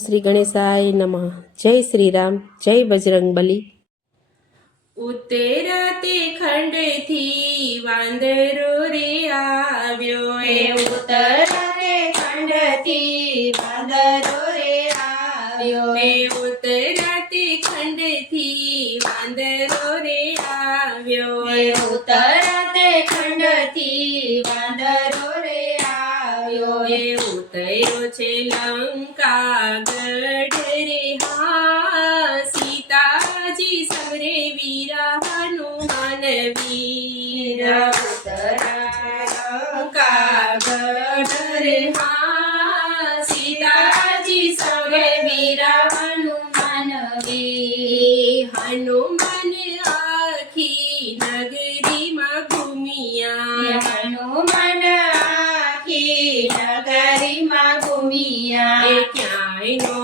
શ્રી ગણેશાય નમઃ। જય શ્રી રામ, જય બજરંગબલી। ઉત્તરાતે ખંડથી વાંદરો રે આવ્યો, ઉત્તરાતે ખંડથી વાંદરો રે આવ્યો, ઉત્તરાતે ખંડથી વાંદરો રે આવ્યો, ઉત્તરાતે ખંડથી વાંદરો રે આવ્યો, ઉતર્યો છે લંકાગઢ રે હા, સીતાજી સમરે વીરા હનુમાન વીર, લંકાગઢ રે હા, સીતાજી સમરે વીરા હનુમાન વીર, હનુમાન આખી નગરીમાં ઘૂમિયા, હનુમાન આખી નગરીમાં ઘૂમિયા, ક્યાંય નો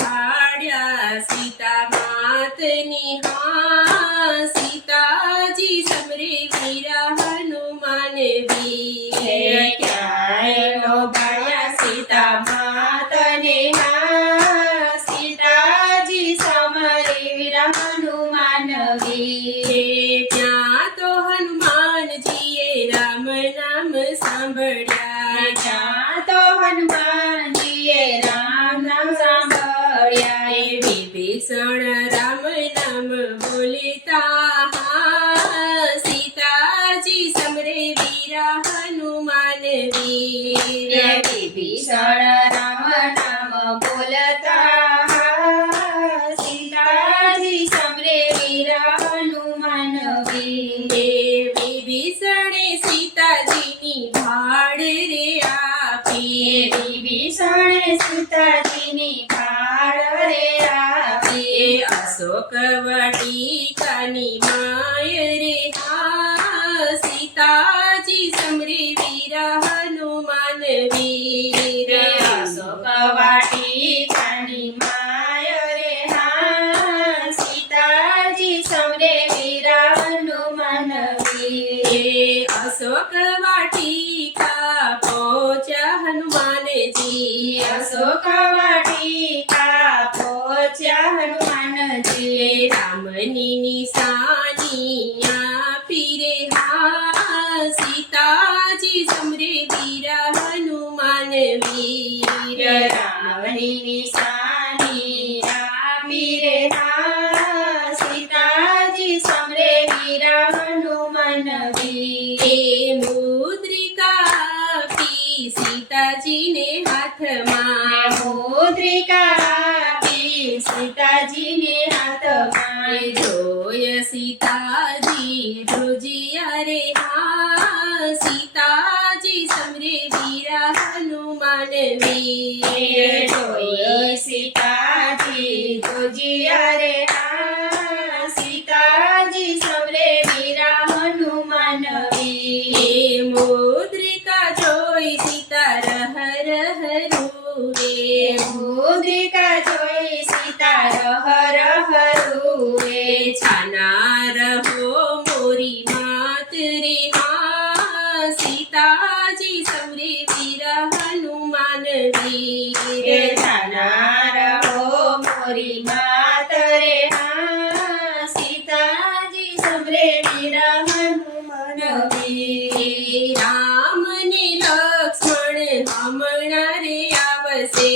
ભાડ્યા સીતા માતની હા, સીતાજી સમરે વીરા હનુમાન વીર, ક્યાંય નો ભાડ્યા સીતા માતને હા, સીતાજી સમરે વીરા હનુમાન વીર, ત્યાં તો હનુમાનજીએ રામ નામ સાંભળ્યા, જ્યાં તો હનુમાનજીએ રામ નામ સાંભળ્યા, વિભીષણ રામ નામ બોલતા હા, સીતાજી સમરે વીરા હનુમાન વીર, વિભીષણ રામ નામ બોલતા હા, સીતાજી સમરે વીરા હનુમાન વીર, વિભીષણે સીતાજીની ભાળ રે આપી, વિભીષણે સીતાજીની ભાળ રે આપી, અશોક વાટિકાની માય રે હા, સીતાજી સમરે વીરા હનુમાન વીર, અશોક વાટિકાની માય રે હા, સીતાજી સમરે વીરા હનુમાન વીર, અશોક વાટિકા પહોંચ્યા હનુમાનજી, અશોક વાટિકા પહોંચ્યા હનુમાનજી, રામની નિશાની આપી રે હા, સીતાજી સમરે વીરા હનુમાન વીર, રામની નિશાની આપી રે હા, સીતાજી સમરે વીરા હનુમાન વીર, મુદ્રિકા આપી સીતાજીને હાથમાં, મુદ્રિકા આપી સીતાજીને હાથમાં, જોય સીતાજી ધ્રુજિયા રે હા, સીતાજી સમરે વીરા હનુમાન વીર, જોઈ સીતાજી ધ્રુજિયા રે હા, સીતાજી સમરે વીરા હનુમાન વીર, મુદ્રિકા જોઈ સીતા રહ રૂવે, મુદ્રિકા જોઈ સીતા રહ રૂવે, છાના રહો મોરી માત રે હા, સીતાજી સમરે વીરા હનુમાન વીર, જાના રહો મોરી માત રે હા, સીતાજી સમરે વીરા હનુમાન વીર, રામ ને લક્ષ્મણ હમણાં રે આવશે,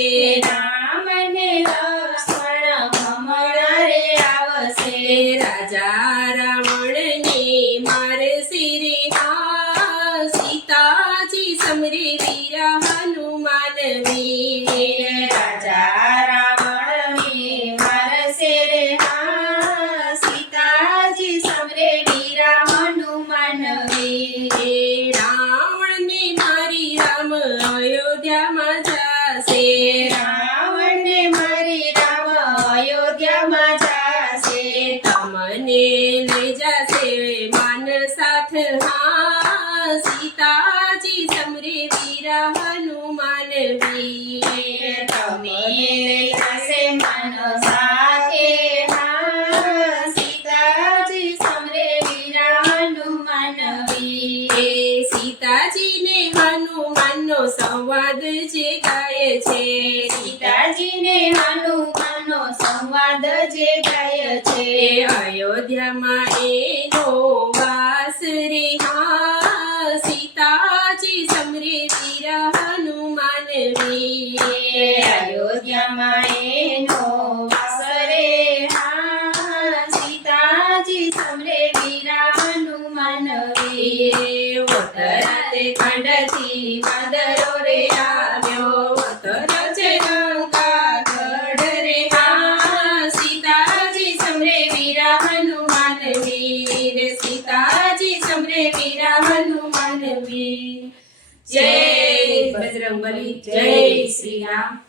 રામ ને લક્ષ્મણ હમણાં રે આવશે, રાજા રાવણ ને મારશે રે હા, સીતાજી સમરે વીરા હનુમાન વીર, રાજા રાવણને મારશે રે હા, સીતાજી સમરે વીરા હનુમાન વીર, રાવણને મારી રામ અયોધ્યામાં જાશે, રાવણને મારી રામ અયોધ્યામાં જાશે, તમને લઈ જાશે માન સાથ હા, સીતાજી સમરે વીરા હનુમાન વીર, તમે લઈ જશે મન સાથે હા, સીતાજી સમરે વીરા હનુમાન વીર, સીતાજીને હનુમાનનો સંવાદ જે ગાય છે, સીતાજીને જાય છે. એ અયોધ્યામાં એનો વાસ રે હા સીતાજી સમરે વીર હનુમાન વીર. અયોધ્યામાં એનો વાસ રે હા સીતાજી સમરે વીરા હનુમાન વીર. રાતે ખંડથી વાદળો રે આવ્યો ઉત્તર છે લંકાગઢ રે હા સીતાજી સમરે વીરા હનુમાન વીર. સીતાજી સમરે વીરા હનુમાન વીર. જય બજરંગબલી, જય શ્રી રામ.